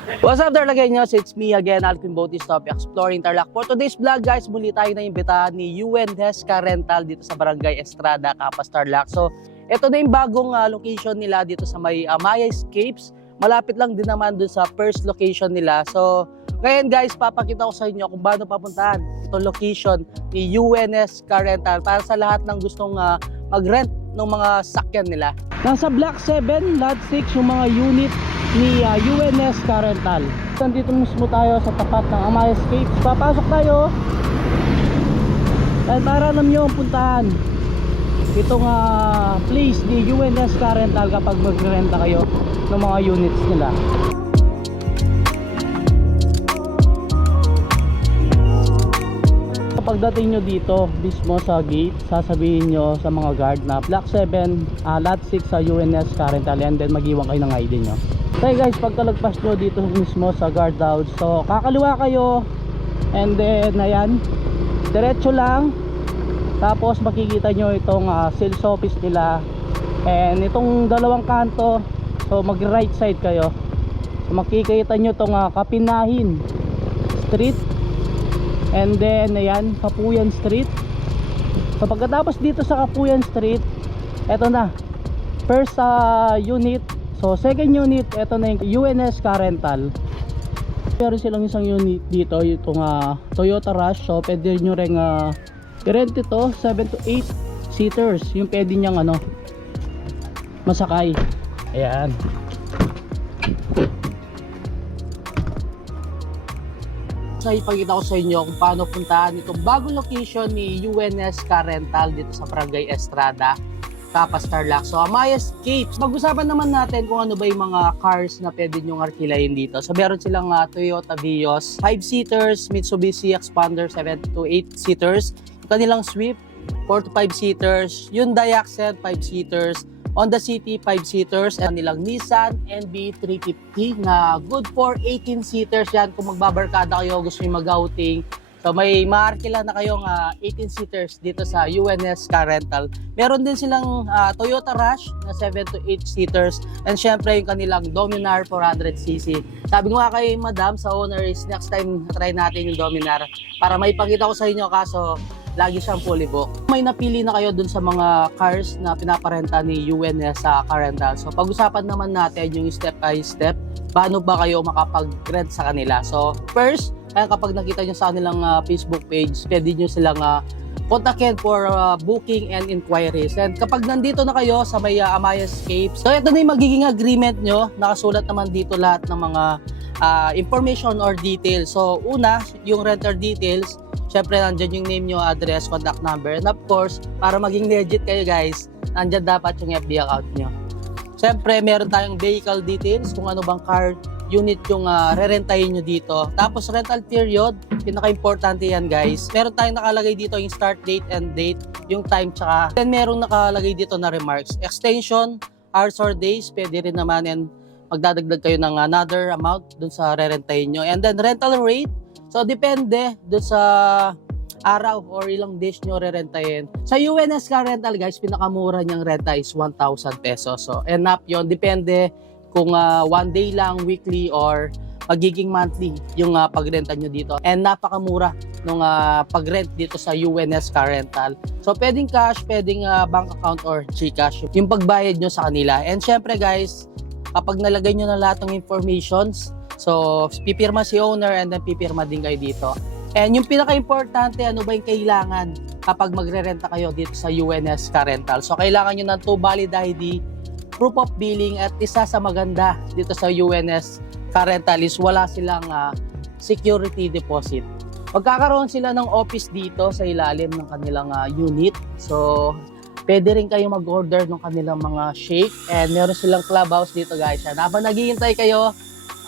What's up there lagay nyo? So it's me again, Alvin Bautista of Exploring Tarlac. For today's vlog guys, muli tayo na imbitahan ni UNS Car Rental dito sa Barangay Estrada, Capas, Tarlac. So ito na yung bagong location nila dito sa may Maya Escapes. Malapit lang din naman dun sa first location nila. So ngayon guys, papakita ko sa inyo kung paano papuntahan itong location ni UNS Car Rental para sa lahat ng gustong mag-rent ng mga sakyan nila. Nasa Block 7, Lot 6 yung mga unit ni UNS Car Rental. Nandito mismo tayo sa tapat ng Maya Escapes. Papasok tayo at para alam nyo ang puntahan itong place ni UNS Car Rental kapag mag-renta kayo ng mga units nila. Pagdating nyo dito mismo sa gate, sasabihin nyo sa mga guard na Block 7, Lot 6 sa UNS Car Rental, and then mag-iwan kayo ng ID nyo. Okay guys, pagkalagpas nyo dito mismo sa guard house, so kakaliwa kayo, and then ayan, diretso lang, tapos makikita nyo itong sales office nila, and itong dalawang kanto, so mag right side kayo, so makikita nyo itong Kapinahin Street, and then ayan, Kapuyan Street. So pagkatapos dito sa Kapuyan Street, eto na first unit. So second unit, eto na yung UNS Car Rental. Meron silang isang unit dito, itong Toyota Rush. So pwede nyo rin i-rent ito, 7 to 8 seaters yung pwede nyang masakay. Ayan. So ipakita ko sa inyo kung paano puntahan itong bagong location ni UNS Car Rental dito sa Barangay Estrada, Capas, Tarlac. So Maya Escapes. Pag-usapan naman natin kung ano ba yung mga cars na pwede nyong arkilayin dito. So meron silang Toyota Vios 5-seaters, Mitsubishi Expander 7 to 8 seaters, yung kanilang Swift 4 to 5 seaters, Hyundai Accent 5 seaters, Honda City 5 seaters, and nilang Nissan NB350 na good for 18 seaters yan kung magbabarkada kayo, gusto nyo mag-outing. So may maarkila na kayong 18 seaters dito sa UNS Car Rental. Meron din silang Toyota Rush na 7 to 8 seaters, and syempre yung kanilang Dominar 400cc. Sabi ko nga kay madam sa owner is next time try natin yung Dominar para maipakita ko sa inyo, kaso lagi siyang fully booked. May napili na kayo dun sa mga cars na pinaparenta ni UNS sa Car Rental. So pag-usapan naman natin yung step by step, paano ba kayo makapag-rent sa kanila. So first, kapag nakita nyo sa kanilang Facebook page, pwede nyo silang kontakin for booking and inquiries. And kapag nandito na kayo sa may Maya Escapes, so ito na yung magiging agreement nyo. Nakasulat naman dito lahat ng mga information or details. So una, yung renter details. Syempre, nandyan yung name nyo, address, contact number. And of course, para maging legit kayo guys, nandyan dapat yung FB account nyo. Syempre, meron tayong vehicle details, kung ano bang car unit yung rerentahin nyo dito. Tapos, rental period, pinaka-importante yan guys. Meron tayong nakalagay dito yung start date and date, yung time, tsaka. Then, meron nakalagay dito na remarks. Extension, hours or days, pwede rin naman. And magdadagdag kayo ng another amount dun sa rerentahin nyo. And then, rental rate. So, depende doon sa araw or ilang days nyo re-rentahin. Sa UNS Car Rental guys, pinakamura niyang renta is 1,000 pesos. So, enough yon. Depende kung one day lang, weekly, or magiging monthly yung pagrenta nyo dito. And napakamura nung pagrent dito sa UNS Car Rental. So, pwedeng cash, pwedeng bank account or GCash yung pagbayad nyo sa kanila. And syempre guys, kapag nalagay nyo na lahat ng informations, so, pipirma si owner and then pipirma din kayo dito. And yung pinaka-importante, ano ba yung kailangan kapag magre-renta kayo dito sa UNS Car Rental? So, kailangan nyo ng 2 valid ID, proof of billing, at isa sa maganda dito sa UNS Car Rental is wala silang security deposit. Magkakaroon sila ng office dito sa ilalim ng kanilang unit. So, pwede rin kayo mag-order ng kanilang mga shake. And meron silang clubhouse dito guys. Habang naghihintay kayo,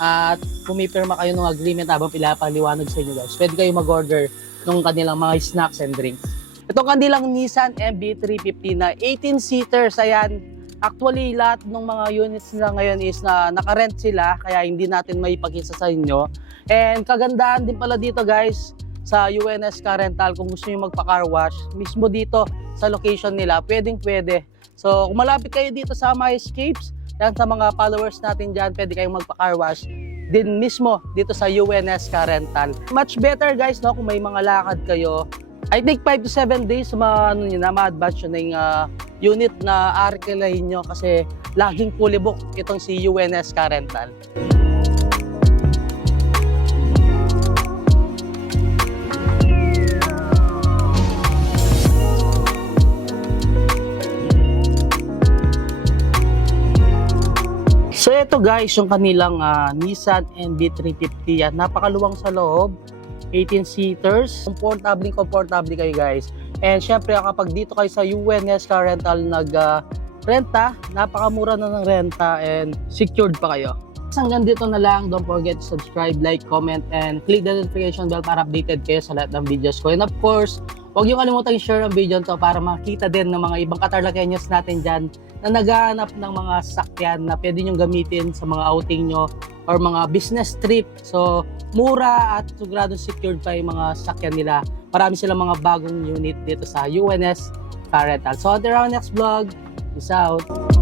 at pumipirma kayo ng agreement habang pinapaliwanag sa inyo guys, pwede kayo mag-order ng kanilang mga snacks and drinks. Itong kanilang Nissan MB350 na 18 seaters, ayan, actually lahat ng mga units nila ngayon is na nakarent sila, kaya hindi natin maipakita sa inyo. And kagandahan din pala dito guys sa UNS Car Rental, kung gusto niyo magpa-car wash mismo dito sa location nila, pwede. So kung malapit kayo dito sa Maya Escapes, yan, sa mga followers natin dyan, pwede kayong magpa-car wash din mismo dito sa UNS Car Rental. Much better guys, no, kung may mga lakad kayo. I think 5 to 7 days ma-advance yun yung unit na arkelahin nyo kasi laging fully book itong si UNS Car Rental. So ito guys, yung kanilang Nissan NV350 yan. Napakaluwang sa loob, 18 seaters. Komportable kayo guys. And syempre kapag dito kayo sa UNS Car Rental renta, napakamura na ng renta and secured pa kayo. Hanggang dito na lang. Don't forget to subscribe, like, comment, and click the notification bell para updated kayo sa lahat ng videos ko. And of course, huwag niyo kalimutan i-share ang video to para makita din ng mga ibang Katarlakeños natin dyan na naghahanap ng mga sasakyan na pwede nyo gamitin sa mga outing nyo or mga business trip. So, mura at sigurado secured pa yung mga sasakyan nila. Marami silang mga bagong unit dito sa UNS Car Rental. So, until our next vlog, peace out!